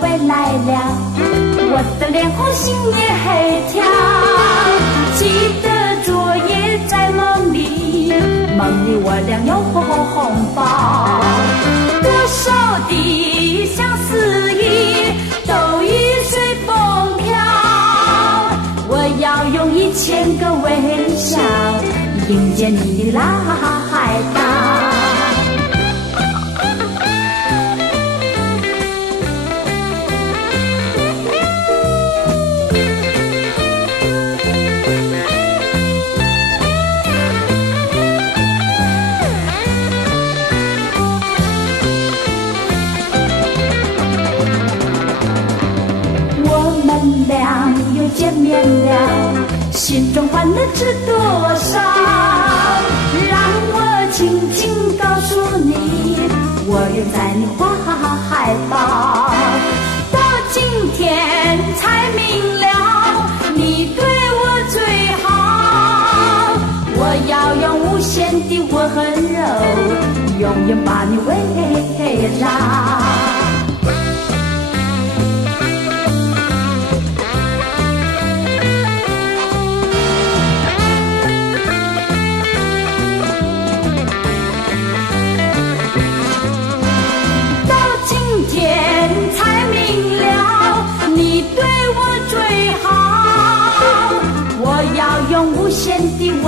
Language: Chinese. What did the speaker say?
回来了，我的脸红心也黑跳，记得昨夜在梦里，梦里我俩有红包，多少的相思意都已随风飘，我要用1000个微笑迎接你的来到。又见面了，心中欢乐知多少？让我轻轻告诉你，我仍在你怀抱。到今天才明了，你对我最好。我要用无限的温柔，永远把你围绕。用无限的温